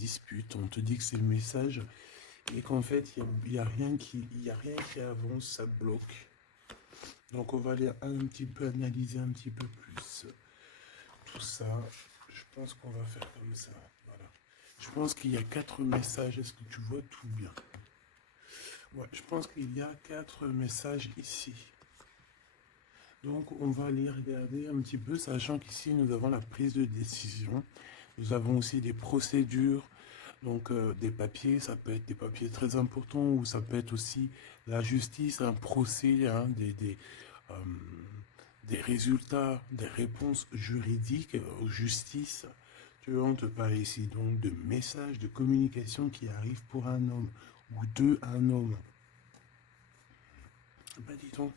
dispute, on te dit que c'est le message et qu'en fait, il y a rien qui avance, ça bloque. Donc on va aller un petit peu analyser un petit peu plus tout ça. Je pense qu'on va faire comme ça. Voilà. Je pense qu'il y a 4 messages. Est-ce que tu vois tout bien? Ouais, je pense qu'il y a 4 messages ici. Donc on va aller regarder un petit peu, sachant qu'ici nous avons la prise de décision. Nous avons aussi des procédures, donc des papiers, ça peut être des papiers très importants ou ça peut être aussi la justice, un procès, hein, euh, des résultats, des réponses juridiques aux justices. Tu vois, on te parle ici donc de messages de communication qui arrivent pour un homme ou de un homme. Ben dis donc,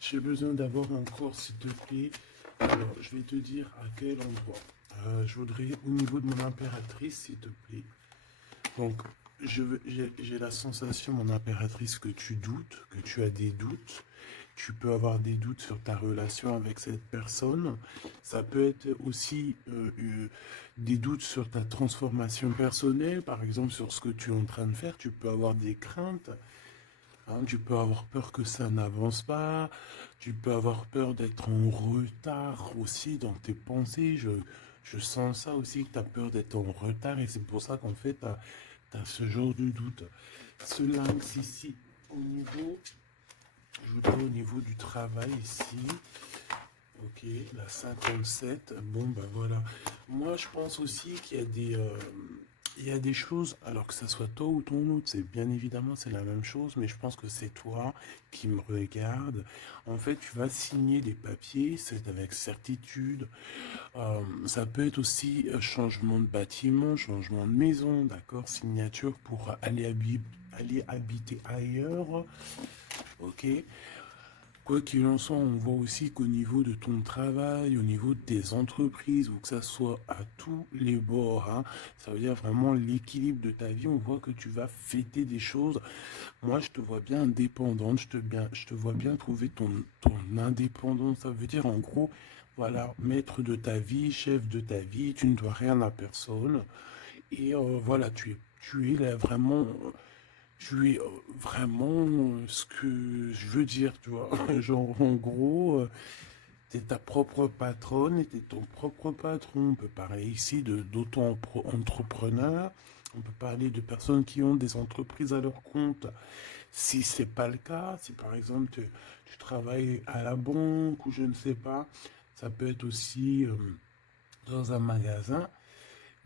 j'ai besoin d'avoir un corps s'il te plaît. Alors, je vais te dire à quel endroit. Je voudrais au niveau de mon impératrice, s'il te plaît. Donc, j'ai la sensation, mon impératrice, que tu doutes, que tu as des doutes. Tu peux avoir des doutes sur ta relation avec cette personne. Ça peut être aussi des doutes sur ta transformation personnelle, par exemple sur ce que tu es en train de faire. Tu peux avoir des craintes. Hein, tu peux avoir peur que ça n'avance pas. Tu peux avoir peur d'être en retard aussi dans tes pensées. Je sens ça aussi, que tu as peur d'être en retard et c'est pour ça qu'en fait, tu as ce genre de doute. Ce lynx ici, je voudrais au niveau du travail ici. Ok, la 57. Bon, ben voilà. Moi, je pense aussi qu'il y a il y a des choses, alors que ça soit toi ou ton autre, c'est bien évidemment c'est la même chose, mais je pense que c'est toi qui me regarde. En fait, tu vas signer des papiers, c'est avec certitude. Ça peut être aussi changement de bâtiment, changement de maison, d'accord, signature pour aller habiter ailleurs. Ok. Quoi qu'il en soit, on voit aussi qu'au niveau de ton travail, au niveau de tes entreprises, ou que ça soit à tous les bords, hein, ça veut dire vraiment l'équilibre de ta vie, on voit que tu vas fêter des choses. Moi, je te vois bien indépendante, je te vois bien trouver ton indépendance. Ça veut dire en gros, voilà, maître de ta vie, chef de ta vie, tu ne dois rien à personne. Et voilà, tu es là vraiment. Tu es vraiment ce que je veux dire, tu vois. Genre, en gros, tu es ta propre patronne et tu es ton propre patron. On peut parler ici d'auto-entrepreneurs. On peut parler de personnes qui ont des entreprises à leur compte. Si c'est pas le cas, si par exemple tu travailles à la banque ou je ne sais pas, ça peut être aussi dans un magasin.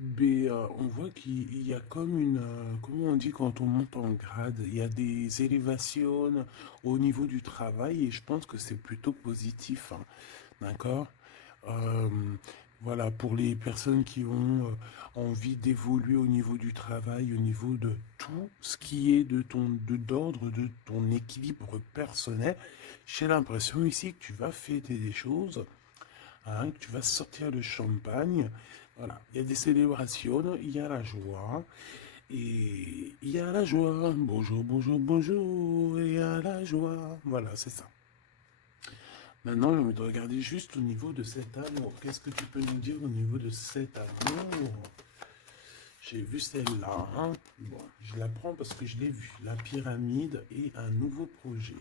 Mais on voit qu'il y a comme comment on dit quand on monte en grade, il y a des élévations au niveau du travail et je pense que c'est plutôt positif, hein, d'accord? Euh, voilà, pour les personnes qui ont envie d'évoluer au niveau du travail, au niveau de tout ce qui est d'ordre de ton équilibre personnel, j'ai l'impression ici que tu vas fêter des choses, hein, que tu vas sortir le champagne. Voilà, il y a des célébrations, il y a la joie, et il y a la joie. Bonjour, bonjour, bonjour, il y a la joie. Voilà, c'est ça. Maintenant, j'ai envie de regarder juste au niveau de cet amour. Qu'est-ce que tu peux nous dire au niveau de cet amour? J'ai vu celle-là, hein. Bon, je la prends parce que je l'ai vue. La pyramide et un nouveau projet.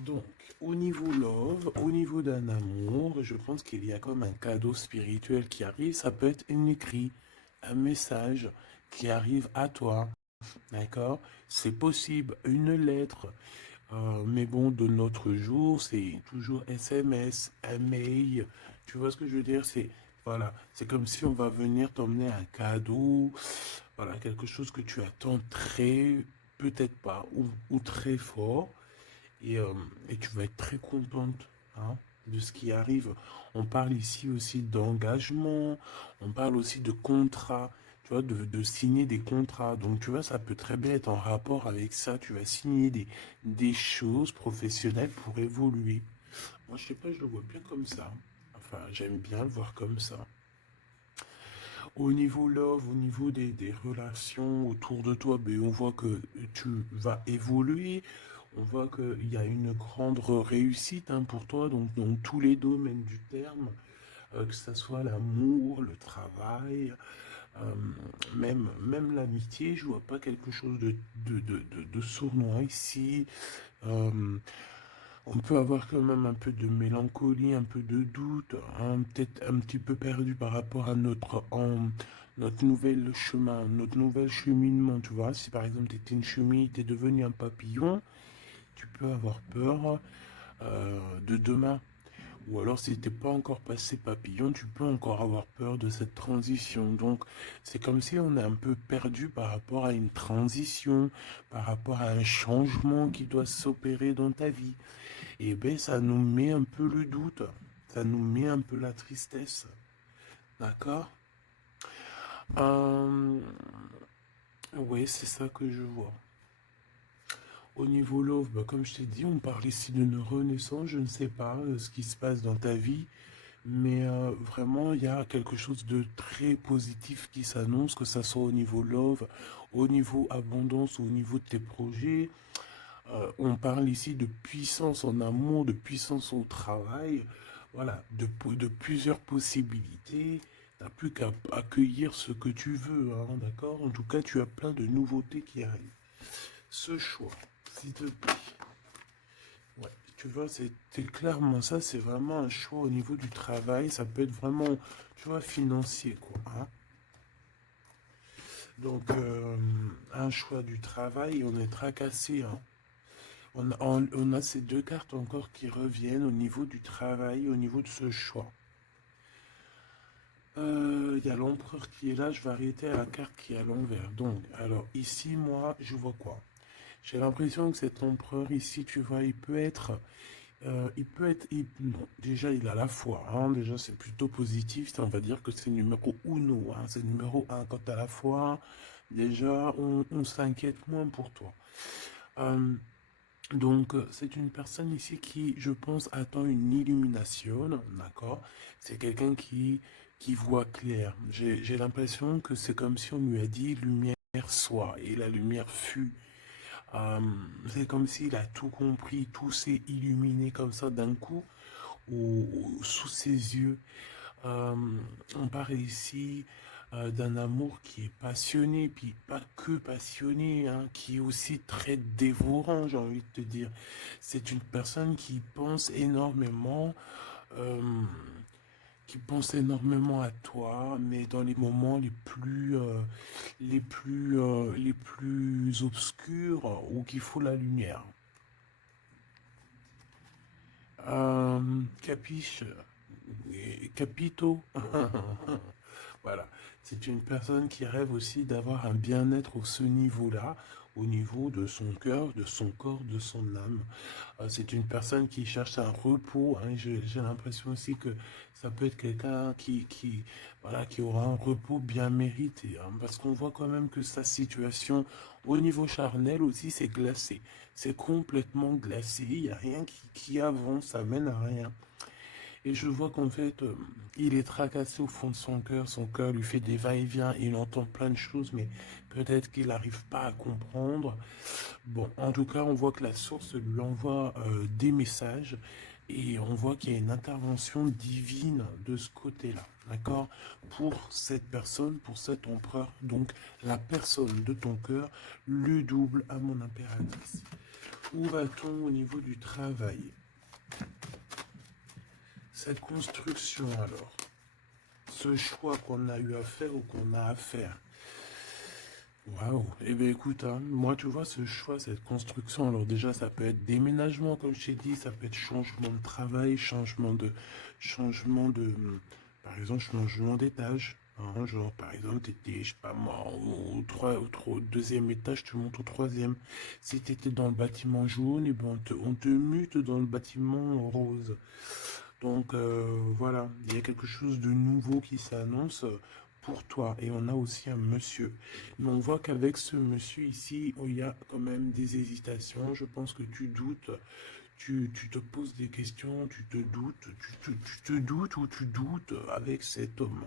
Donc, au niveau love, au niveau d'un amour, je pense qu'il y a comme un cadeau spirituel qui arrive. Ça peut être un écrit, un message qui arrive à toi. D'accord? C'est possible, une lettre. Mais bon, de notre jour, c'est toujours SMS, un mail. Tu vois ce que je veux dire? Voilà, c'est comme si on va venir t'emmener un cadeau. Voilà, quelque chose que tu attends très, peut-être pas, ou très fort. Et, euh, et tu vas être très contente, hein, de ce qui arrive. On parle ici aussi d'engagement, on parle aussi de contrat, tu vois, de signer des contrats. Donc, tu vois, ça peut très bien être en rapport avec ça. Tu vas signer des choses professionnelles pour évoluer. Moi, je sais pas, je le vois bien comme ça. Enfin, j'aime bien le voir comme ça. Au niveau love, au niveau des relations autour de toi, ben, on voit que tu vas évoluer. On voit qu'il y a une grande réussite, hein, pour toi, donc dans tous les domaines du terme. que ce soit l'amour, le travail, euh, même l'amitié, je vois pas quelque chose de sournois ici. Euh, on peut avoir quand même un peu de mélancolie, un peu de doute, hein, peut-être un petit peu perdu par rapport à notre nouvel chemin, notre nouvel cheminement, tu vois. Si par exemple tu étais une chenille, tu es devenu un papillon, tu peux avoir peur de demain. Ou alors, si t'es pas encore passé papillon, tu peux encore avoir peur de cette transition. Donc, c'est comme si on est un peu perdu par rapport à une transition, par rapport à un changement qui doit s'opérer dans ta vie. Et ben, ça nous met un peu le doute, ça nous met un peu la tristesse. D'accord? euh, Oui, c'est ça que je vois. Au niveau love, bah, comme je t'ai dit, on parle ici d'une renaissance. Je ne sais pas ce qui se passe dans ta vie. Mais vraiment, il y a quelque chose de très positif qui s'annonce, que ça soit au niveau love, au niveau abondance ou au niveau de tes projets. On parle ici de puissance en amour, de puissance au travail, voilà, de plusieurs possibilités. Tu n'as plus qu'à accueillir ce que tu veux, hein, d'accord? En tout cas, tu as plein de nouveautés qui arrivent. Ce choix, s'il te plaît. Ouais, tu vois, c'est clairement ça, c'est vraiment un choix au niveau du travail, ça peut être vraiment, tu vois, financier, quoi, hein. Donc, un choix du travail, on est tracassé, hein. On a ces deux cartes encore qui reviennent au niveau du travail, au niveau de ce choix. Il y a l'empereur qui est là, je vais arrêter à la carte qui est à l'envers. Donc, alors ici, moi, je vois quoi? J'ai l'impression que cet empereur ici, tu vois, bon, déjà il a la foi, hein, déjà c'est plutôt positif, ça, on va dire que c'est numéro uno, hein, c'est numéro un. Quand tu as la foi, déjà on s'inquiète moins pour toi. Euh, donc c'est une personne ici qui, je pense, attend une illumination, d'accord? C'est quelqu'un qui voit clair. J'ai l'impression que c'est comme si on lui a dit lumière soit, et la lumière fut. Euh, c'est comme s'il a tout compris, tout s'est illuminé comme ça d'un coup sous ses yeux. Euh, on parle ici d'un amour qui est passionné, puis pas que passionné, hein, qui est aussi très dévorant, j'ai envie de te dire. C'est une personne euh, qui pense énormément à toi, mais dans les moments les plus obscurs où qu'il faut la lumière. Capiche, capito. Voilà, c'est une personne qui rêve aussi d'avoir un bien-être au ce niveau-là, au niveau de son cœur, de son corps, de son âme. C'est une personne qui cherche un repos, hein. J'ai l'impression aussi que ça peut être quelqu'un voilà, qui aura un repos bien mérité, hein, parce qu'on voit quand même que sa situation au niveau charnel aussi, c'est glacé. C'est complètement glacé. Il n'y a rien qui avance, ça mène à rien. Et je vois qu'en fait, il est tracassé au fond de son cœur lui fait des va-et-vient, il entend plein de choses, mais peut-être qu'il n'arrive pas à comprendre. Bon, en tout cas, on voit que la source lui envoie des messages et on voit qu'il y a une intervention divine de ce côté-là, d'accord? Pour cette personne, pour cet empereur, donc la personne de ton cœur, le double à mon impératrice. Où va-t-on au niveau du travail? Cette construction alors, ce choix qu'on a eu à faire ou qu'on a à faire. Waouh, eh bien écoute, hein, moi tu vois ce choix, cette construction, alors déjà ça peut être déménagement comme je t'ai dit, ça peut être changement de travail, par exemple changement d'étage. Hein, genre par exemple tu étais, je sais pas moi, au deuxième étage, tu montes au troisième. Si tu étais dans le bâtiment jaune, et ben on te mute dans le bâtiment rose. Donc voilà, il y a quelque chose de nouveau qui s'annonce pour toi. Et on a aussi un monsieur. Mais on voit qu'avec ce monsieur ici, il y a quand même des hésitations. Je pense que tu doutes, tu te poses des questions, tu te doutes, tu te doutes ou tu doutes avec cet homme.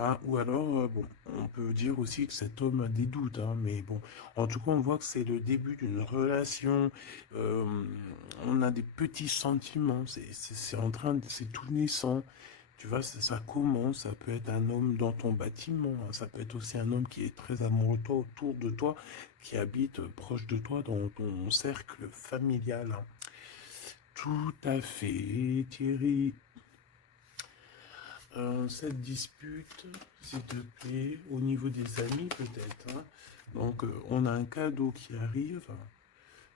Ah, ou alors, bon, on peut dire aussi que cet homme a des doutes, hein, mais bon, en tout cas, on voit que c'est le début d'une relation. euh, on a des petits sentiments, c'est en train c'est tout naissant. Tu vois, ça commence, ça peut être un homme dans ton bâtiment, hein, ça peut être aussi un homme qui est très amoureux de toi, autour de toi, qui habite proche de toi dans ton cercle familial, hein. Tout à fait, Thierry. Cette dispute, s'il te plaît, au niveau des amis peut-être, hein. Donc, on a un cadeau qui arrive,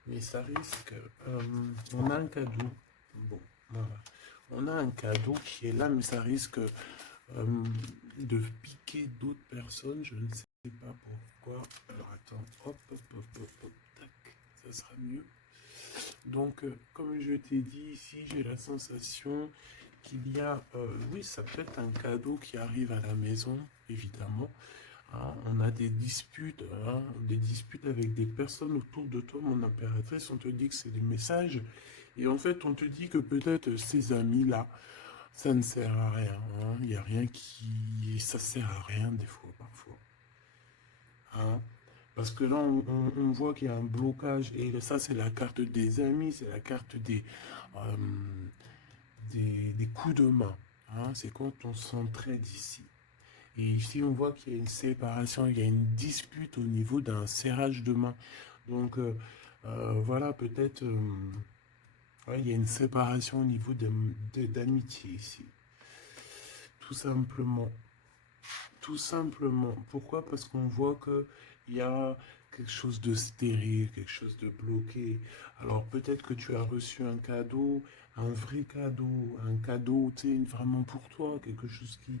mais ça risque. On a un cadeau. Bon, voilà. On a un cadeau qui est là, mais ça risque de piquer d'autres personnes. Je ne sais pas pourquoi. Alors, attends. Hop, hop, hop, hop, hop. Tac. Ça sera mieux. Donc, comme je t'ai dit ici, j'ai la sensation qu'il y a, oui, ça peut être un cadeau qui arrive à la maison, évidemment. Hein. On a des disputes avec des personnes autour de toi, mon impératrice. On te dit que c'est des messages. Et en fait, on te dit que peut-être ces amis-là, ça ne sert à rien. Hein. Il n'y a rien qui... Ça sert à rien des fois, parfois. Hein. Parce que là, on voit qu'il y a un blocage. Et ça, c'est la carte des amis, c'est la carte euh, des coups de main. Hein. C'est quand on s'entraide ici. Et ici, on voit qu'il y a une séparation, il y a une dispute au niveau d'un serrage de main. Donc, voilà, peut-être, ouais, il y a une séparation au niveau d'amitié ici. Tout simplement. Tout simplement. Pourquoi? Parce qu'on voit qu'il y a quelque chose de stérile, quelque chose de bloqué. Alors peut-être que tu as reçu un cadeau, un vrai cadeau, un cadeau, tu sais, vraiment pour toi, quelque chose qui,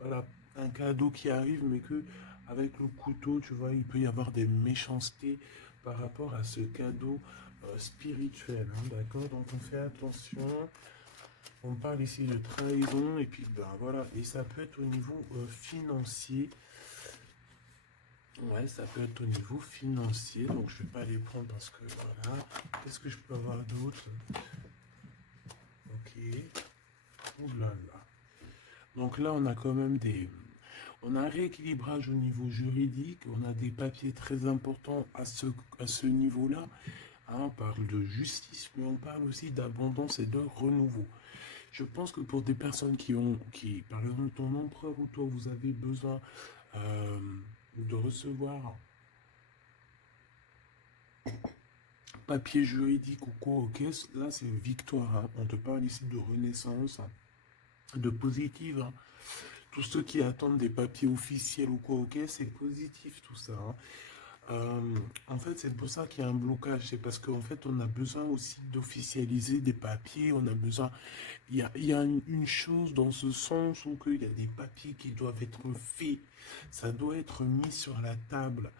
voilà, un cadeau qui arrive, mais que avec le couteau, tu vois, il peut y avoir des méchancetés par rapport à ce cadeau spirituel, hein, d'accord? Donc on fait attention. On parle ici de trahison et puis ben voilà, et ça peut être au niveau financier. Ouais, ça peut être au niveau financier, donc je vais pas les prendre parce que voilà. Qu'est-ce que je peux avoir d'autre? Ok. Ouh là là. Donc là, on a quand même on a un rééquilibrage au niveau juridique, on a des papiers très importants à ce niveau-là. Hein, on parle de justice, mais on parle aussi d'abondance et de renouveau. Je pense que pour des personnes par exemple, ton empereur ou toi, vous avez besoin euh, de recevoir papier juridique ou quoi, ok, là c'est victoire. Hein. On te parle ici de renaissance, hein, de positive. Hein. Tous ceux qui attendent des papiers officiels ou quoi, ok, c'est positif tout ça. Hein. En fait, c'est pour ça qu'il y a un blocage. C'est parce qu'en fait, on a besoin aussi d'officialiser des papiers. On a besoin. Il y a une chose dans ce sens où il y a des papiers qui doivent être faits. Ça doit être mis sur la table.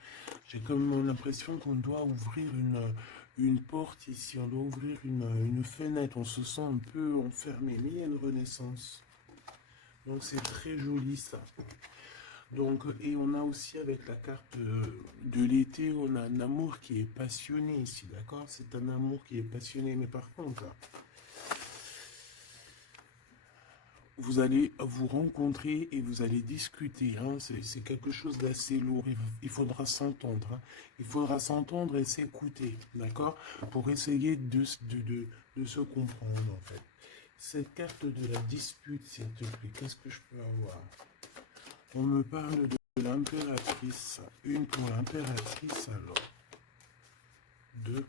J'ai comme l'impression qu'on doit ouvrir une porte ici. On doit ouvrir une fenêtre. On se sent un peu enfermé. Mais il y a une renaissance. Donc, c'est très joli ça. Donc, et on a aussi avec la carte de l'été, on a un amour qui est passionné ici, d'accord? C'est un amour qui est passionné, mais par contre, vous allez vous rencontrer et vous allez discuter, hein? C'est quelque chose d'assez lourd, il faudra s'entendre, hein? Il faudra s'entendre et s'écouter, d'accord? Pour essayer de se comprendre, en fait. Cette carte de la dispute, s'il te plaît, qu'est-ce que je peux avoir? On me parle de l'impératrice. Une pour l'impératrice, alors. Deux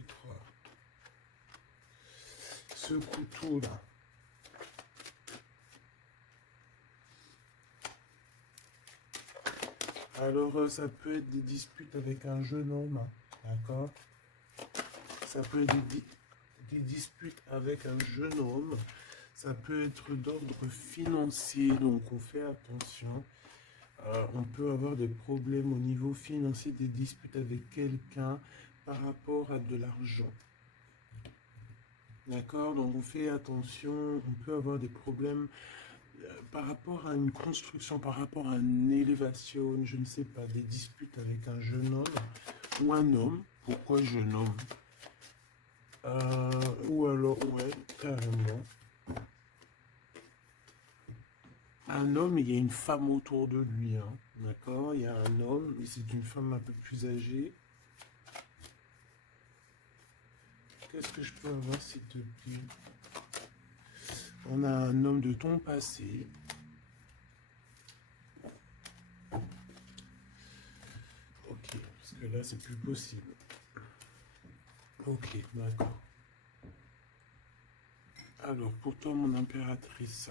et trois. Ce couteau-là. Alors, ça peut être des disputes avec un jeune homme. D'accord? Ça peut être des disputes avec un jeune homme. Ça peut être d'ordre financier. Donc, on fait attention. On peut avoir des problèmes au niveau financier, des disputes avec quelqu'un par rapport à de l'argent. D'accord? Donc on fait attention, on peut avoir des problèmes par rapport à une construction, par rapport à une élévation, je ne sais pas, des disputes avec un jeune homme ou un homme. Pourquoi jeune homme? Ou alors, ouais, carrément. Un homme, il y a une femme autour de lui. Hein. D'accord? Il y a un homme, et c'est une femme un peu plus âgée. Qu'est-ce que je peux avoir, s'il te plaît? On a un homme de ton passé. Ok, parce que là, c'est plus possible. Ok, d'accord. Alors, pour toi, mon impératrice.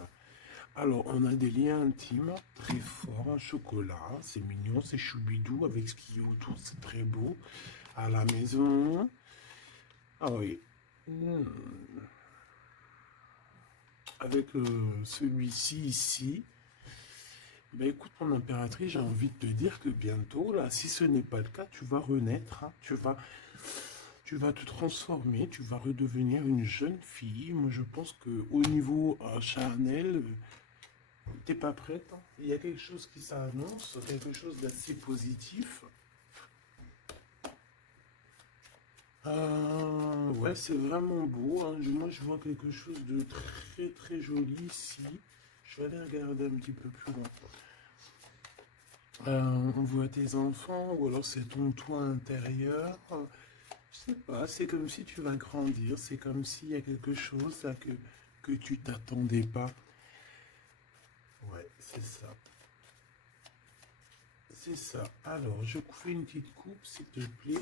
Alors, on a des liens intimes très forts. Un chocolat, c'est mignon, c'est choubidou avec ce qui est autour, c'est très beau. À la maison. Ah oui. Avec celui-ci ici. Ben écoute, mon impératrice, j'ai envie de te dire que bientôt, là, si ce n'est pas le cas, tu vas renaître, hein. Tu vas te transformer, tu vas redevenir une jeune fille. Moi, je pense que au niveau charnel, t'es pas prête, hein. Il y a quelque chose qui s'annonce, quelque chose d'assez positif. Ouais, c'est vraiment beau, hein. Moi, je vois quelque chose de très très joli ici. Je vais aller regarder un petit peu plus loin. On voit tes enfants, ou alors c'est ton toit intérieur. Je sais pas, c'est comme si tu vas grandir, c'est comme s'il y a quelque chose là que tu t'attendais pas. Ouais, c'est ça. C'est ça. Alors, je fais une petite coupe, s'il te plaît.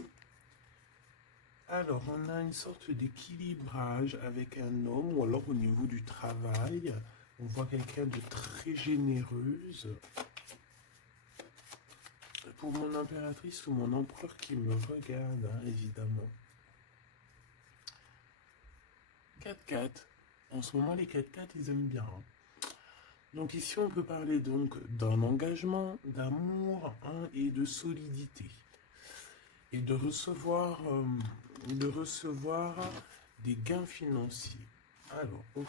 Alors, on a une sorte d'équilibrage avec un homme, ou alors au niveau du travail, on voit quelqu'un de très généreuse. Pour mon impératrice ou mon empereur qui me regarde, hein, évidemment. 4x4. En ce moment, les 4x4, ils aiment bien, hein. Donc ici, on peut parler donc d'un engagement, d'amour, hein, et de solidité. Et de recevoir des gains financiers. Alors, ok.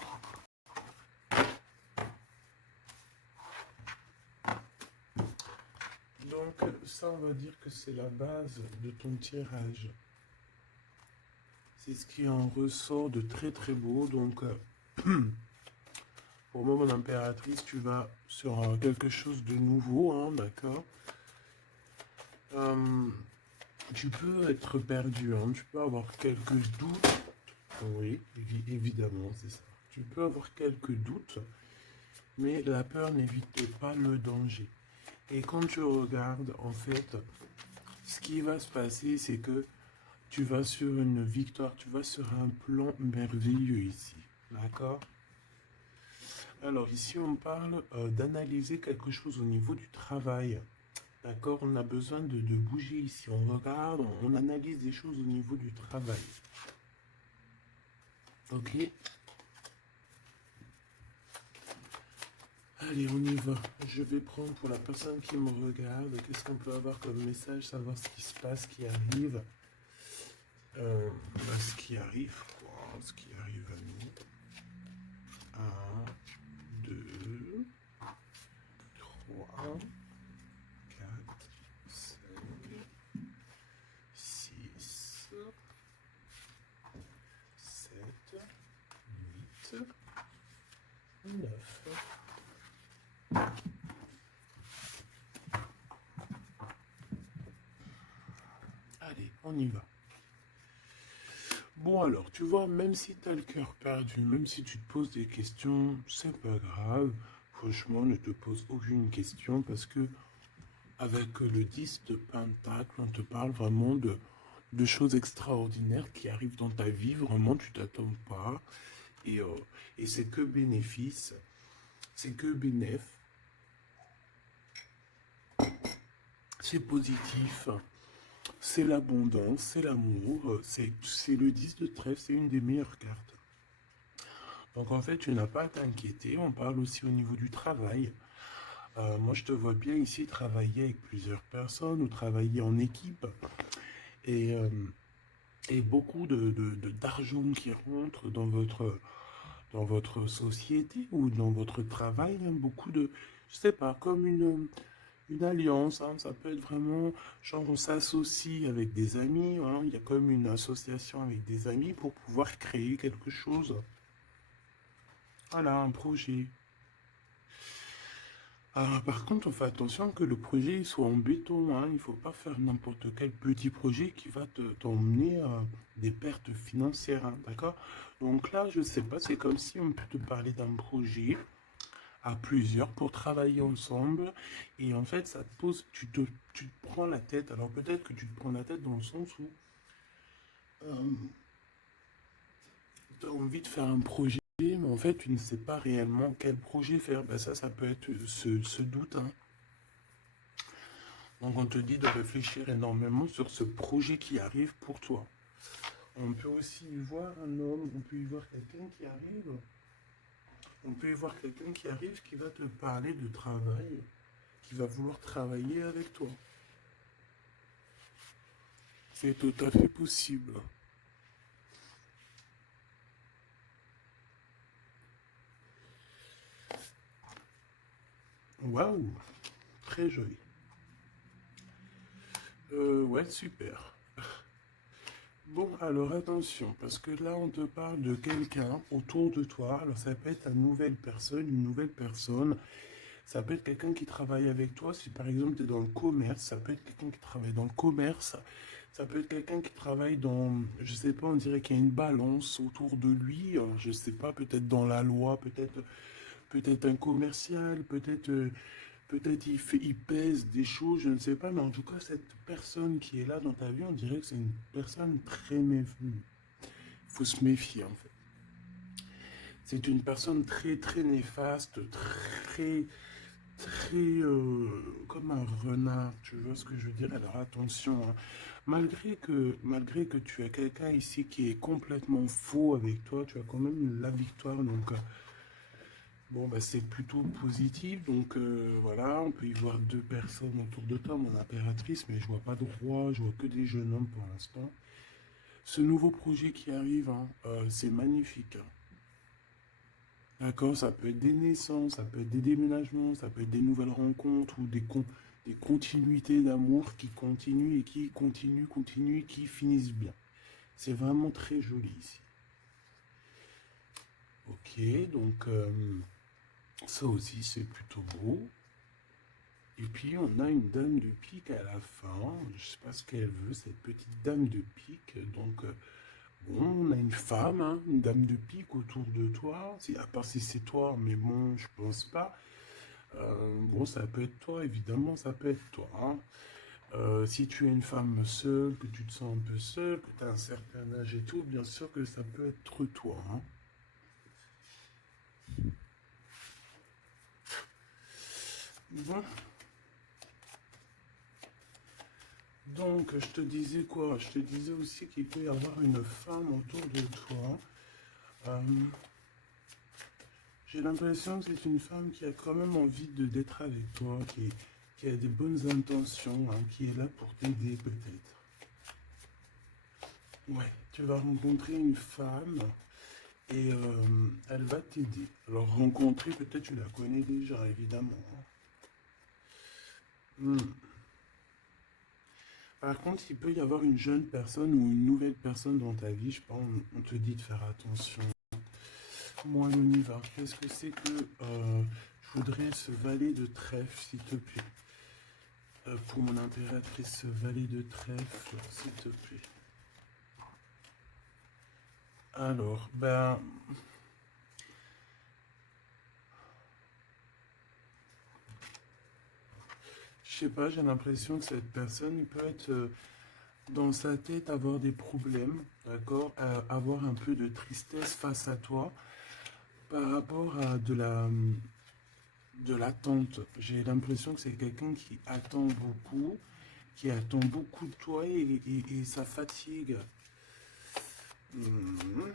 Donc ça, on va dire que c'est la base de ton tirage. C'est ce qui en ressort de très très beau. Donc, pour moi, mon impératrice, tu vas sur quelque chose de nouveau, hein, d'accord. Tu peux être perdu, hein, tu peux avoir quelques doutes. Oui, évidemment, c'est ça. Tu peux avoir quelques doutes, mais la peur n'évite pas le danger. Et quand tu regardes, en fait, ce qui va se passer, c'est que tu vas sur une victoire, tu vas sur un plan merveilleux ici. D'accord? Alors ici, on parle d'analyser quelque chose au niveau du travail. D'accord? On a besoin de bouger ici. On regarde, on analyse des choses au niveau du travail. Ok? Allez, on y va. Je vais prendre pour la personne qui me regarde. Qu'est-ce qu'on peut avoir comme message? Savoir ce qui se passe, ce qui arrive. Ce qui arrive, quoi. Ce qui arrive à nous. 1, 2, 3, 4, 5, 6, 7, 8, 9. Allez, on y va. Bon alors, tu vois, même si tu as le cœur perdu, même si tu te poses des questions, c'est pas grave. Franchement, ne te pose aucune question parce que avec le 10 de Pentacle, on te parle vraiment de choses extraordinaires qui arrivent dans ta vie. Vraiment, tu t'attends pas. Et c'est que bénéfice. C'est que bénéf. C'est positif. C'est l'abondance, c'est l'amour. C'est le 10 de trèfle, c'est une des meilleures cartes. Donc en fait, tu n'as pas à t'inquiéter. On parle aussi au niveau du travail. Moi, je te vois bien ici travailler avec plusieurs personnes ou travailler en équipe. Et, euh, et beaucoup d'argent qui rentre dans votre société ou dans votre travail. Hein, beaucoup de, je sais pas, comme une alliance. Hein, ça peut être vraiment, genre on s'associe avec des amis. Hein, il y a comme une association avec des amis pour pouvoir créer quelque chose. Voilà, un projet. Ah, par contre, on fait attention que le projet il soit en béton, hein. Il ne faut pas faire n'importe quel petit projet qui va t'emmener des pertes financières, hein, d'accord? Donc là, je sais pas, c'est comme si on peut te parler d'un projet à plusieurs pour travailler ensemble. Et en fait, ça te pose, tu te prends la tête. Alors peut-être que tu te prends la tête dans le sens où tu as envie de faire un projet, mais en fait, tu ne sais pas réellement quel projet faire. Ben ça peut être ce doute, hein. Donc on te dit de réfléchir énormément sur ce projet qui arrive pour toi. On peut aussi y voir un homme, on peut y voir quelqu'un qui arrive. On peut y voir quelqu'un qui arrive qui va te parler de travail, qui va vouloir travailler avec toi. C'est tout à fait possible. Waouh, très joli. Ouais, super. Bon, alors attention, parce que là, on te parle de quelqu'un autour de toi. Alors, ça peut être une nouvelle personne. Ça peut être quelqu'un qui travaille avec toi. Si par exemple, tu es dans le commerce, ça peut être quelqu'un qui travaille dans le commerce. Ça peut être quelqu'un qui travaille dans, je sais pas, on dirait qu'il y a une balance autour de lui. Je sais pas, peut-être dans la loi, peut-être un commercial, peut-être il pèse des choses, je ne sais pas, mais en tout cas, cette personne qui est là dans ta vie, on dirait que c'est une personne très méfiante. Il faut se méfier, en fait. C'est une personne très, très néfaste, très, très comme un renard, tu vois ce que je veux dire? Alors attention, hein. Malgré que tu as quelqu'un ici qui est complètement faux avec toi, tu as quand même la victoire, donc bon, bah, c'est plutôt positif. Donc voilà, on peut y voir deux personnes autour de toi, mon impératrice, mais je vois pas de roi, je vois que des jeunes hommes pour l'instant. Ce nouveau projet qui arrive, hein, c'est magnifique, hein. D'accord, ça peut être des naissances, ça peut être des déménagements, ça peut être des nouvelles rencontres ou des continuités d'amour qui continuent et qui continuent et qui finissent bien. C'est vraiment très joli ici. Ok, donc ça aussi c'est plutôt beau. Et puis on a une dame de pique à la fin. Je sais pas ce qu'elle veut, cette petite dame de pique. Donc bon, on a une femme, hein, une dame de pique autour de toi. À part si c'est toi, mais bon, je pense pas. Bon, ça peut être toi, évidemment, ça peut être toi, hein. Si tu es une femme seule, que tu te sens un peu seule, que tu as un certain âge et tout, bien sûr que ça peut être toi, hein. Bon, donc je te disais quoi? Je te disais aussi qu'il peut y avoir une femme autour de toi. Euh, j'ai l'impression que c'est une femme qui a quand même envie d'être avec toi, qui a des bonnes intentions, hein, qui est là pour t'aider peut-être. Ouais, tu vas rencontrer une femme et elle va t'aider. Alors rencontrer, peut-être tu la connais déjà, évidemment, hein. Hmm. Par contre, il peut y avoir une jeune personne ou une nouvelle personne dans ta vie, je pense, on te dit de faire attention. Moi, on y va. Qu'est-ce que c'est que je voudrais ce valet de trèfle, s'il te plaît. Pour mon impératrice, ce valet de trèfle, s'il te plaît. Alors, ben, je sais pas, j'ai l'impression que cette personne peut être dans sa tête, avoir des problèmes, d'accord, avoir un peu de tristesse face à toi par rapport à de l'attente. J'ai l'impression que c'est quelqu'un qui attend beaucoup, qui attend beaucoup de toi et ça fatigue. Mhm.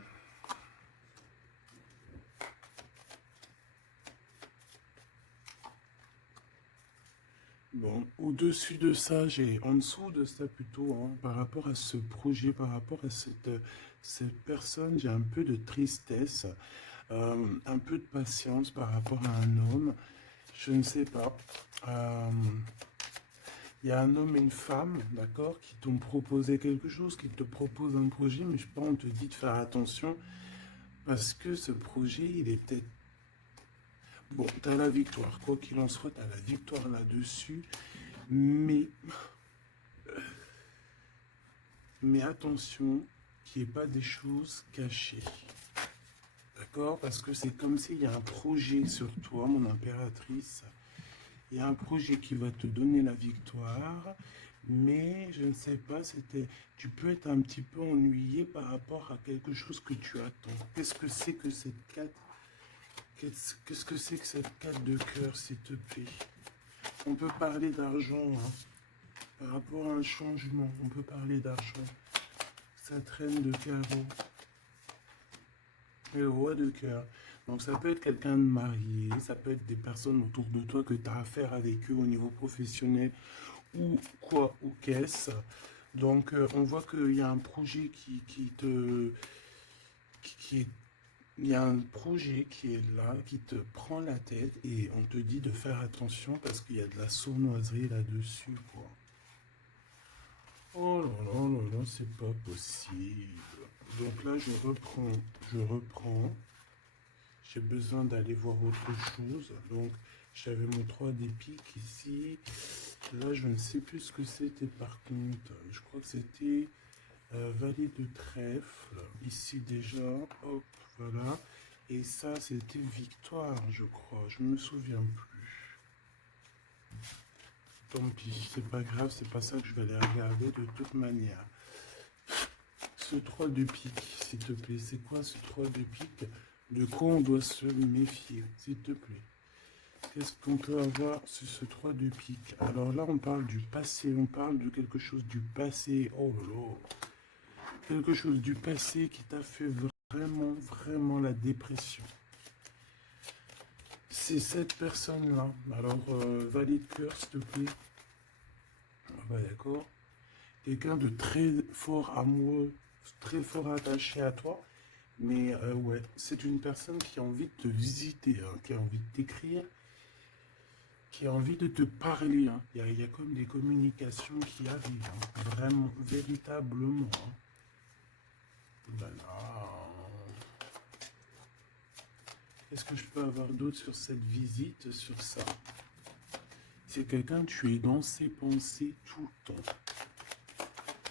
Bon, au-dessus de ça, j'ai en dessous de ça plutôt, hein, par rapport à ce projet, par rapport à cette personne, j'ai un peu de tristesse, un peu de patience par rapport à un homme. Je ne sais pas. Euh, Il y a un homme et une femme, d'accord, qui t'ont proposé quelque chose, qui te proposent un projet, mais je pense on te dit de faire attention parce que ce projet, il est peut-être... Bon, tu as la victoire. Quoi qu'il en soit, tu as la victoire là-dessus. Mais, mais attention, qu'il n'y ait pas des choses cachées. D'accord? Parce que c'est comme s'il y a un projet sur toi, mon impératrice. Il y a un projet qui va te donner la victoire. Mais je ne sais pas, tu peux être un petit peu ennuyé par rapport à quelque chose que tu attends. Qu'est-ce que c'est que cette carte? Qu'est-ce que c'est que cette carte de cœur, s'il te plaît? On peut parler d'argent, hein. Par rapport à un changement, on peut parler d'argent. Cette reine de carreau et le roi de cœur. Donc ça peut être quelqu'un de marié, ça peut être des personnes autour de toi que tu as affaire avec eux au niveau professionnel ou quoi, ou qu'est-ce. Donc on voit qu'il y a un projet qui est il y a un projet qui est là, qui te prend la tête et on te dit de faire attention parce qu'il y a de la sournoiserie là-dessus, quoi. Oh là là là là, c'est pas possible. Donc là, je reprends. J'ai besoin d'aller voir autre chose. Donc, j'avais mon 3 des piques ici. Là, je ne sais plus ce que c'était par contre. Je crois que c'était valet de trèfle. Ici déjà, hop, voilà. Et ça, c'était victoire, je crois. Je me souviens plus. Tant pis, c'est pas grave, c'est pas ça que je vais aller regarder de toute manière. Ce 3 de pique, s'il te plaît, c'est quoi ce 3 de pique? De quoi on doit se méfier, s'il te plaît? Qu'est-ce qu'on peut avoir sur ce 3 de pique? Alors là, on parle du passé, on parle de quelque chose du passé. Oh là là. Quelque chose du passé qui t'a fait vraiment, vraiment la dépression. C'est cette personne-là. Alors, valide cœur, s'il te plaît. Ah bah, d'accord. Quelqu'un de très fort amoureux, très fort attaché à toi. Mais ouais, c'est une personne qui a envie de te visiter, hein, qui a envie de t'écrire, qui a envie de te parler, hein. Il y a comme des communications qui arrivent, hein, vraiment, véritablement, hein. Voilà. Qu'est-ce que je peux avoir d'autre sur cette visite, sur ça? C'est quelqu'un, tu es dans ses pensées tout le temps.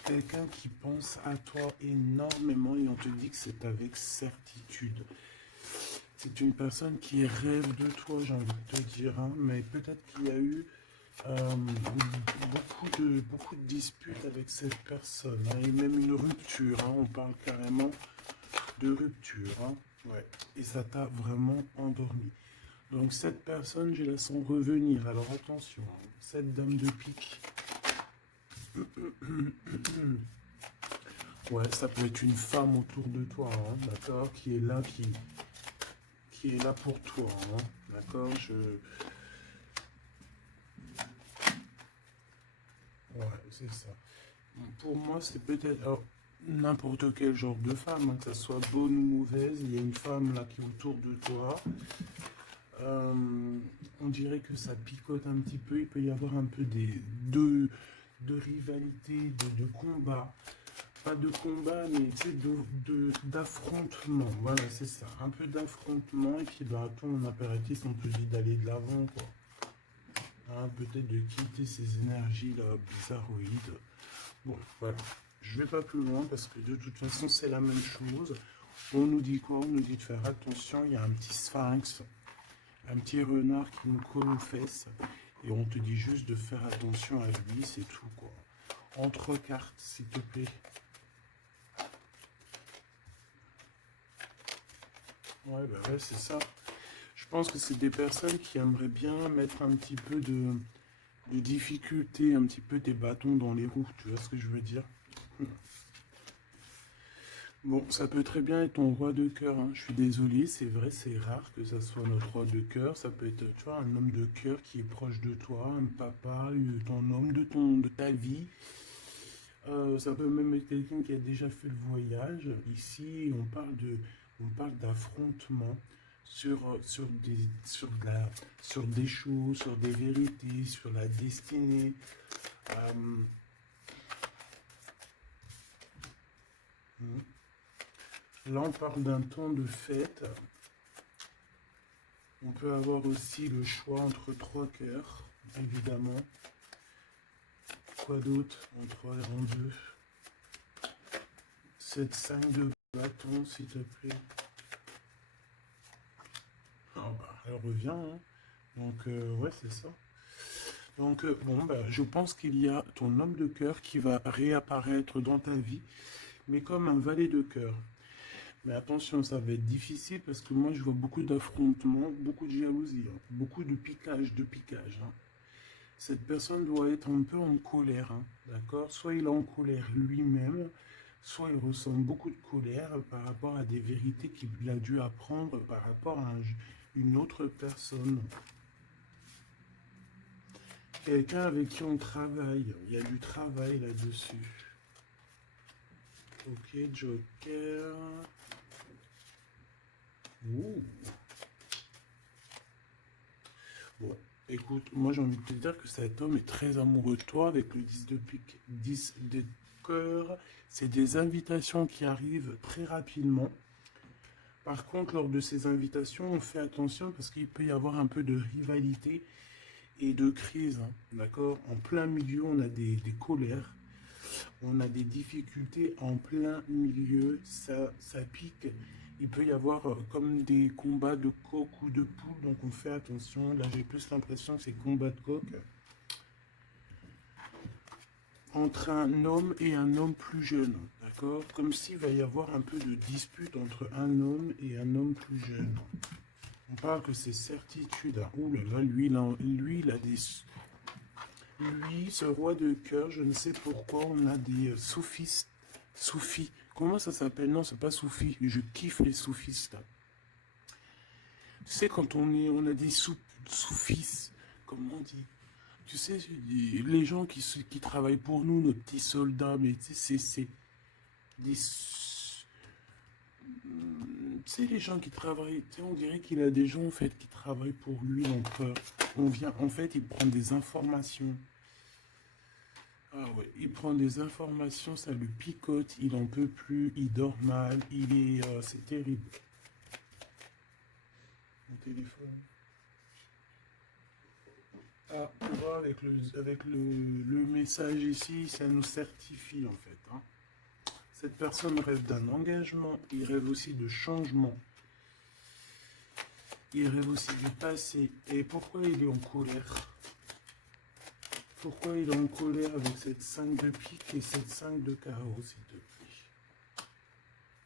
Quelqu'un qui pense à toi énormément et on te dit que c'est avec certitude. C'est une personne qui rêve de toi, j'ai envie de te dire, hein, mais peut-être qu'il y a eu beaucoup de disputes avec cette personne, hein, et même une rupture, hein, on parle carrément de rupture, hein, ouais, et ça t'a vraiment endormi. Donc cette personne, je la sens revenir, alors attention, hein, cette dame de pique, ouais, ça peut être une femme autour de toi, hein, d'accord, qui est là pour toi, hein, d'accord, ouais, c'est ça. Pour moi, c'est peut-être n'importe quel genre de femme, hein, que ça soit bonne ou mauvaise, il y a une femme là qui est autour de toi. Euh, on dirait que ça picote un petit peu, il peut y avoir un peu de rivalité, de combat. Pas de combat, mais d'affrontement. Voilà, c'est ça. Un peu d'affrontement, et puis bah, ton impératif, on te dit d'aller de l'avant, quoi. Hein, peut-être de quitter ces énergies-là bizarroïdes. Bon, voilà. Je vais pas plus loin parce que de toute façon, c'est la même chose. On nous dit quoi? On nous dit de faire attention. Il y a un petit sphinx, un petit renard qui nous colle aux fesses. Et on te dit juste de faire attention à lui, c'est tout, quoi. Entre cartes, s'il te plaît. Ouais, bah ouais, c'est ça. Je pense que c'est des personnes qui aimeraient bien mettre un petit peu de difficulté, un petit peu des bâtons dans les roues, tu vois ce que je veux dire? Bon, ça peut très bien être ton roi de cœur, hein. Je suis désolé, c'est vrai, c'est rare que ça soit notre roi de cœur. Ça peut être, tu vois, un homme de cœur qui est proche de toi, un papa, ton homme de ta vie. Ça peut même être quelqu'un qui a déjà fait le voyage. Ici, on parle d'affrontement sur des choses, sur des vérités, sur la destinée. Euh, Là, on parle d'un temps de fête. On peut avoir aussi le choix entre 3 cœurs, évidemment. Quoi d'autre? En 3 et en 2. Cette 5 de bâton, s'il te plaît. Oh, bah, elle revient, hein. Donc, ouais, c'est ça. Donc, bon, bah, je pense qu'il y a ton homme de cœur qui va réapparaître dans ta vie, mais comme un valet de cœur. Mais attention, ça va être difficile parce que moi, je vois beaucoup d'affrontements, beaucoup de jalousie, hein, beaucoup de piquage. Hein. Cette personne doit être un peu en colère, hein, d'accord? Soit il est en colère lui-même, soit il ressent beaucoup de colère par rapport à des vérités qu'il a dû apprendre par rapport à une autre personne. Quelqu'un avec qui on travaille. Il y a du travail là-dessus. Ok, Joker. Ouh. Bon, écoute, moi j'ai envie de te dire que cet homme est très amoureux de toi avec le 10 de pique, 10 de cœur. C'est des invitations qui arrivent très rapidement. Par contre, lors de ces invitations, on fait attention parce qu'il peut y avoir un peu de rivalité et de crise, hein, d'accord? En plein milieu, on a des colères, on a des difficultés en plein milieu, ça pique. Il peut y avoir comme des combats de coq ou de poule, donc on fait attention. Là, j'ai plus l'impression que c'est combat de coq. Entre un homme et un homme plus jeune, d'accord? Comme s'il va y avoir un peu de dispute entre un homme et un homme plus jeune. On parle que c'est certitude. Hein. Ouh là là, lui, il a des... Lui, ce roi de cœur, je ne sais pourquoi, on a des soufistes. Soufis. Comment ça s'appelle? Non, c'est pas soufi. Je kiffe les soufistes. Tu sais, quand on a des soufis, comment on dit? Tu sais, les gens qui travaillent pour nous, nos petits soldats, mais tu sais, c'est des... Tu sais, les gens qui travaillent, tu sais, on dirait qu'il a des gens, en fait, qui travaillent pour lui, donc on vient, en fait, il prend des informations. Ah ouais, il prend des informations, ça le picote, il en peut plus, il dort mal, c'est terrible. Mon téléphone. Ah, on voit avec le message ici, ça nous certifie en fait. Hein. Cette personne rêve d'un engagement, il rêve aussi de changement, il rêve aussi du passé. Et pourquoi il est en colère? Pourquoi il est en colère avec cette 5 de pique et cette 5 de carreau, s'il te plaît?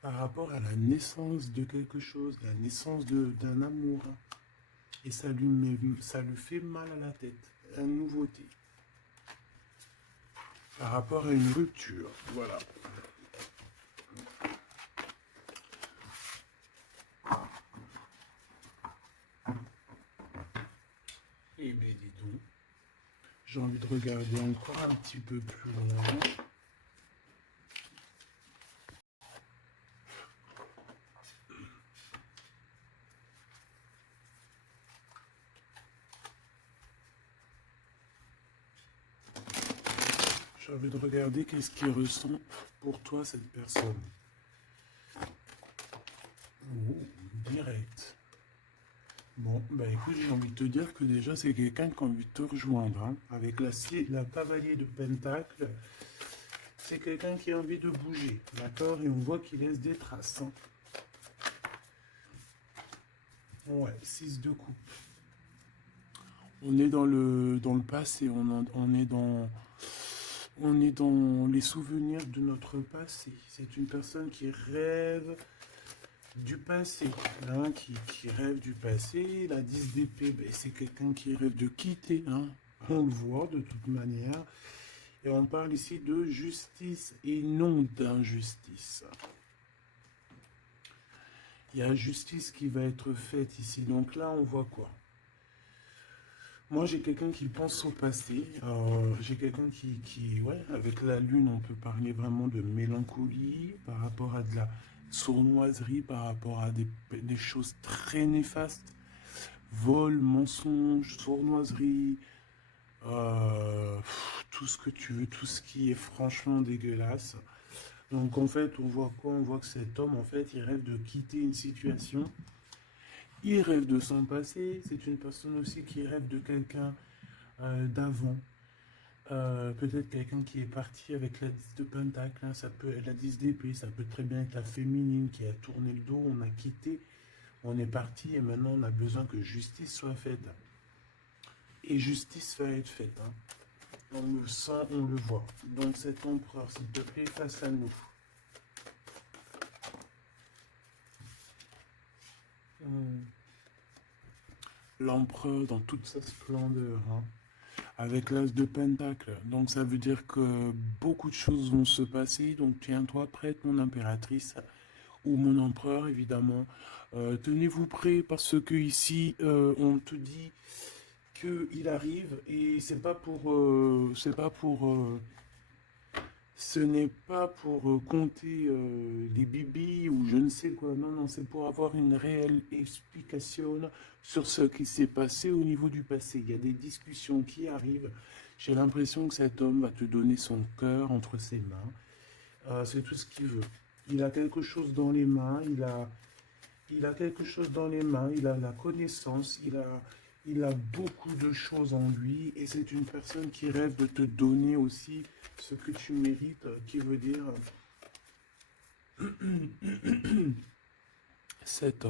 Par rapport à la naissance de quelque chose, la naissance d'un amour. Et ça lui fait mal à la tête, une nouveauté. Par rapport à une rupture, voilà. Eh bien, dis donc, j'ai envie de regarder encore un petit peu plus loin. J'ai envie de regarder qu'est-ce qu'il ressent pour toi, cette personne. Oh, direct. Bon, bah écoute, j'ai envie de te dire que déjà, c'est quelqu'un qui a envie de te rejoindre. Hein. Avec la cavalier de Pentacle, c'est quelqu'un qui a envie de bouger, d'accord? Et on voit qu'il laisse des traces. Hein. Ouais, 6 de coupe. On est dans le passé, on est dans les souvenirs de notre passé. C'est une personne qui rêve du passé, hein, qui rêve du passé. La 10 d'épée, ben, c'est quelqu'un qui rêve de quitter, hein. On le voit de toute manière. Et on parle ici de justice et non d'injustice. Il y a justice qui va être faite ici. Donc là, on voit quoi? Moi, j'ai quelqu'un qui pense au passé. J'ai quelqu'un ouais, avec la lune, on peut parler vraiment de mélancolie par rapport à de la sournoiserie, par rapport à des choses très néfastes. Vol, mensonge, sournoiserie, tout ce que tu veux, tout ce qui est franchement dégueulasse. Donc en fait, on voit quoi? On voit que cet homme, en fait, il rêve de quitter une situation Il rêve de son passé. C'est une personne aussi qui rêve de quelqu'un d'avant. Peut-être quelqu'un qui est parti avec la 10 de Pentacle, hein, ça peut être la 10 d'épée, ça peut très bien être la féminine qui a tourné le dos, on a quitté, on est parti et maintenant on a besoin que justice soit faite. Et justice va être faite. Hein. On le sent, on le voit. Donc cet empereur, s'il te plaît, face à nous. L'empereur dans toute sa splendeur. Hein. Avec l'as de Pentacle. Donc ça veut dire que beaucoup de choses vont se passer. Donc tiens-toi prête, mon impératrice, ou mon empereur, évidemment. Tenez-vous prêts parce que ici, on te dit qu'il arrive et ce n'est pas pour compter les bibis ou je ne sais quoi. Non, non, c'est pour avoir une réelle explication sur ce qui s'est passé au niveau du passé. Il y a des discussions qui arrivent. J'ai l'impression que cet homme va te donner son cœur entre ses mains. C'est tout ce qu'il veut. Il a quelque chose dans les mains, il a quelque chose dans les mains, il a la connaissance, il a beaucoup de choses en lui et c'est une personne qui rêve de te donner aussi ce que tu mérites, qui veut dire cet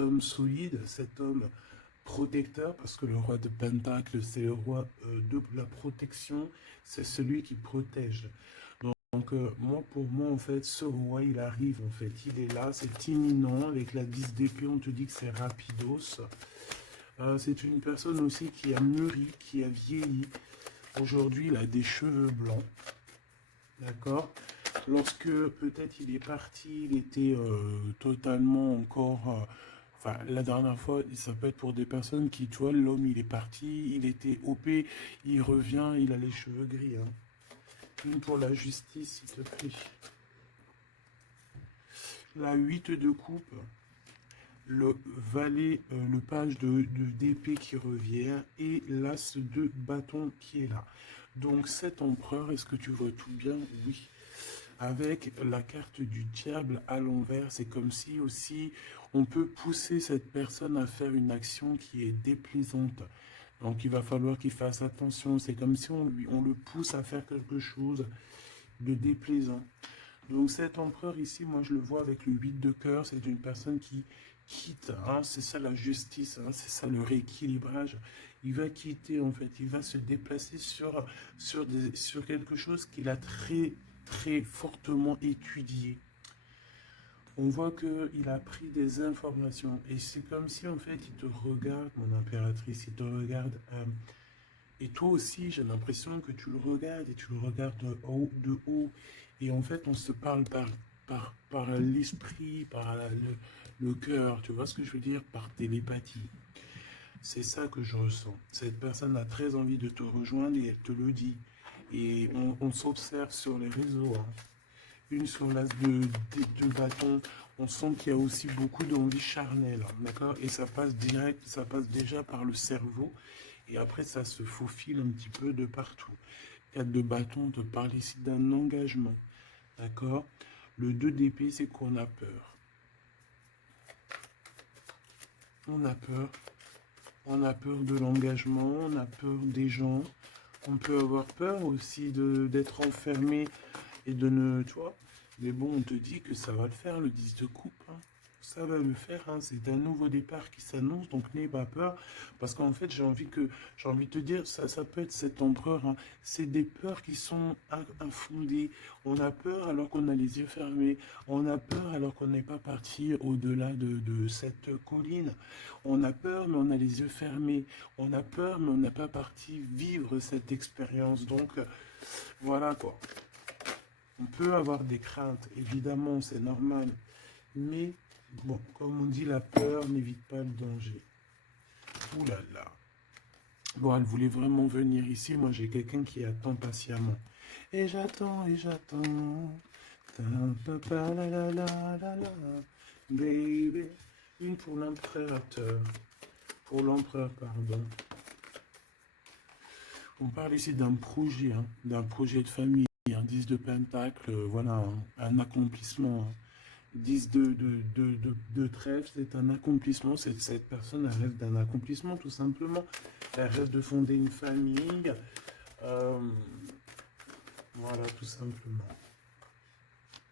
homme solide, cet homme protecteur, parce que le roi de Pentacle, c'est le roi de la protection, c'est celui qui protège. Donc, moi, pour moi, en fait, ce roi, il arrive, en fait, il est là, c'est imminent, avec la 10 d'épée, on te dit que c'est rapidos. C'est une personne aussi qui a mûri, qui a vieilli. Aujourd'hui, il a des cheveux blancs, d'accord? Lorsque peut-être il est parti, il était totalement encore... enfin, la dernière fois, ça peut être pour des personnes qui, tu vois, l'homme, il est parti, il était OP, il revient, il a les cheveux gris, hein. Une pour la justice, s'il te plaît. La 8 de coupe, le valet, le page d'épée qui revient et l'as de bâton qui est là. Donc cet empereur, est-ce que tu vois tout bien? Oui. Avec la carte du diable à l'envers, c'est comme si aussi on peut pousser cette personne à faire une action qui est déplaisante. Donc il va falloir qu'il fasse attention. C'est comme si on le pousse à faire quelque chose de déplaisant. Donc cet empereur ici, moi je le vois avec le 8 de cœur, c'est une personne qui quitte, hein, c'est ça la justice, hein, c'est ça le rééquilibrage. Il va quitter en fait, il va se déplacer sur quelque chose qu'il a très fortement étudié. On voit qu'il a pris des informations et c'est comme si en fait il te regarde, mon impératrice, il te regarde. Et toi aussi, j'ai l'impression que tu le regardes et tu le regardes de haut. Et en fait, on se parle par l'esprit, par le cœur. Tu vois ce que je veux dire? Par télépathie. C'est ça que je ressens. Cette personne a très envie de te rejoindre et elle te le dit. Et on s'observe sur les réseaux. Hein. Une sur l'as de bâton. On sent qu'il y a aussi beaucoup d'envie charnelle. Hein, d'accord? Et ça passe direct, ça passe déjà par le cerveau. Et après, ça se faufile un petit peu de partout. 4 de bâton te parle ici d'un engagement. D'accord? Le 2 d'épée, c'est qu'on a peur. On a peur. On a peur de l'engagement, on a peur des gens. On peut avoir peur aussi d'être enfermé et de ne... Tu vois? Mais bon, on te dit que ça va le faire, le 10 de coupe. Hein. Ça va le faire, hein. C'est un nouveau départ qui s'annonce, donc n'aie pas peur. Parce qu'en fait, j'ai envie de te dire, ça peut être cet empereur. Hein. C'est des peurs qui sont infondées. On a peur alors qu'on a les yeux fermés. On a peur alors qu'on n'est pas parti au-delà de cette colline. On a peur, mais on a les yeux fermés. On a peur, mais on n'a pas parti vivre cette expérience. Donc, voilà quoi. On peut avoir des craintes, évidemment, c'est normal. Mais, bon, comme on dit, la peur n'évite pas le danger. Ouh là là. Bon, elle voulait vraiment venir ici. Moi, j'ai quelqu'un qui attend patiemment. Et j'attends, et j'attends. Ta la la la la la. Baby. Une pour l'impérateur. Pour l'empereur, pardon. On parle ici hein, d'un projet de famille, un 10 de pentacle, voilà, un accomplissement. Hein. 10 de trèfle, c'est un accomplissement. Cette personne elle rêve d'un accomplissement, tout simplement. Elle rêve de fonder une famille. Euh, voilà, tout simplement.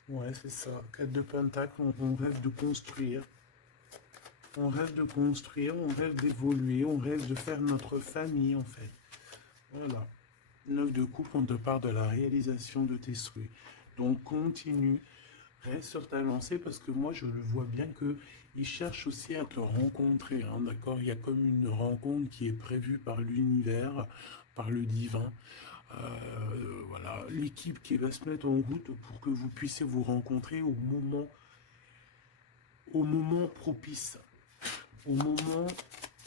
Ouais, c'est ça. 4 de Pentacle, on rêve de construire. On rêve de construire, on rêve d'évoluer, on rêve de faire notre famille, en fait. Voilà. 9 de coupe, on te parle de la réalisation de tes souhaits. Donc, continue. Reste sur ta lancée parce que moi, je le vois bien que il cherche aussi à te rencontrer. Hein, d'accord? Il y a comme une rencontre qui est prévue par l'univers, par le divin. Voilà, l'équipe qui va se mettre en route pour que vous puissiez vous rencontrer au moment propice, au moment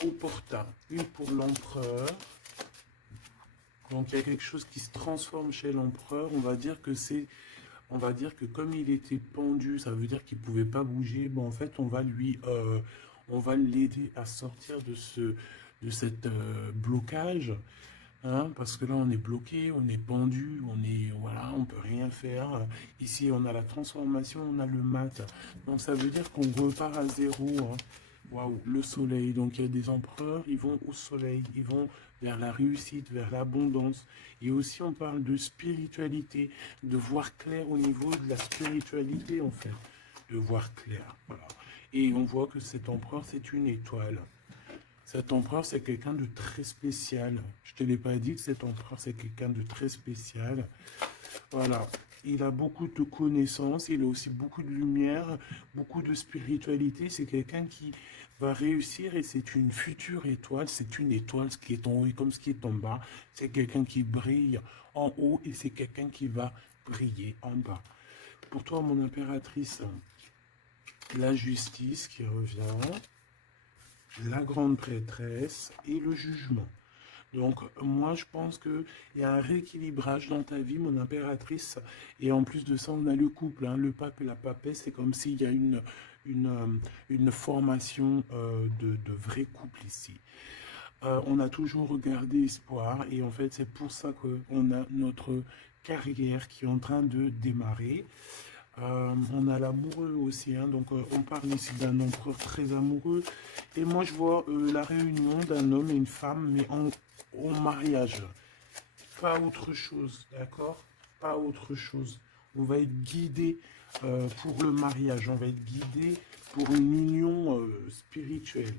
opportun. Une pour l'empereur. Donc il y a quelque chose qui se transforme chez l'empereur. On va dire que comme il était pendu, ça veut dire qu'il ne pouvait pas bouger. Bon, en fait, on va l'aider à sortir de cette blocage. Hein, parce que là, on est bloqué, on est pendu, voilà, on peut rien faire. Ici, on a la transformation, on a le mat. Donc, ça veut dire qu'on repart à zéro. Hein. Waouh, le soleil. Donc, il y a des empereurs, ils vont au soleil, ils vont vers la réussite, vers l'abondance. Et aussi, on parle de spiritualité, de voir clair au niveau de la spiritualité, en fait. De voir clair, voilà. Et on voit que cet empereur, c'est une étoile. Cet empereur, c'est quelqu'un de très spécial. Je ne te l'ai pas dit que cet empereur, c'est quelqu'un de très spécial. Voilà. Il a beaucoup de connaissances, il a aussi beaucoup de lumière, beaucoup de spiritualité. C'est quelqu'un qui va réussir et c'est une future étoile. C'est une étoile, ce qui est en haut et comme ce qui est en bas. C'est quelqu'un qui brille en haut et c'est quelqu'un qui va briller en bas. Pour toi, mon impératrice, la justice qui revient, la grande prêtresse et le jugement. Donc, moi, je pense qu'il y a un rééquilibrage dans ta vie, mon impératrice. Et en plus de ça, on a le couple, hein, le pape et la papesse. C'est comme s'il y a une formation de vrai couple ici. On a toujours regardé espoir. Et en fait, c'est pour ça qu'on a notre carrière qui est en train de démarrer. On a l'amoureux aussi, hein, donc on parle ici d'un empereur très amoureux. Et moi je vois la réunion d'un homme et une femme, mais au mariage. Pas autre chose, d'accord? Pas autre chose. On va être guidé pour le mariage, on va être guidé pour une union spirituelle.